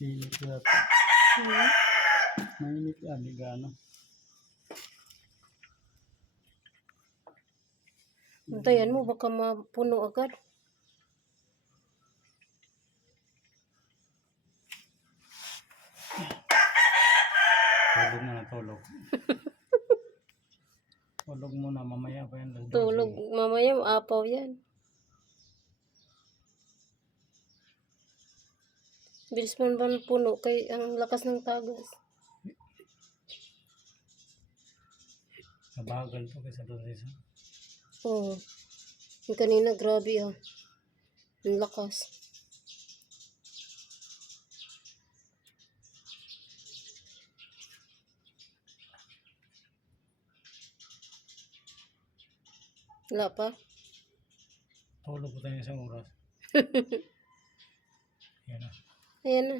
Init yata. Mainit yan, di gaano. Antayan mo, baka mapuno agad. Tulog na, tulog. Tulog muna, mamaya pa yan. Tulog, mamaya apaw yan. Bilis mo ba puno kay ang lakas ng tagas. Mabagal to kaysa doon sa isa. Oo. Yung kanina, grabe ah. Ang lakas. Wala pa? Tulog ko tayo isang oras. Yan na. Ayan na.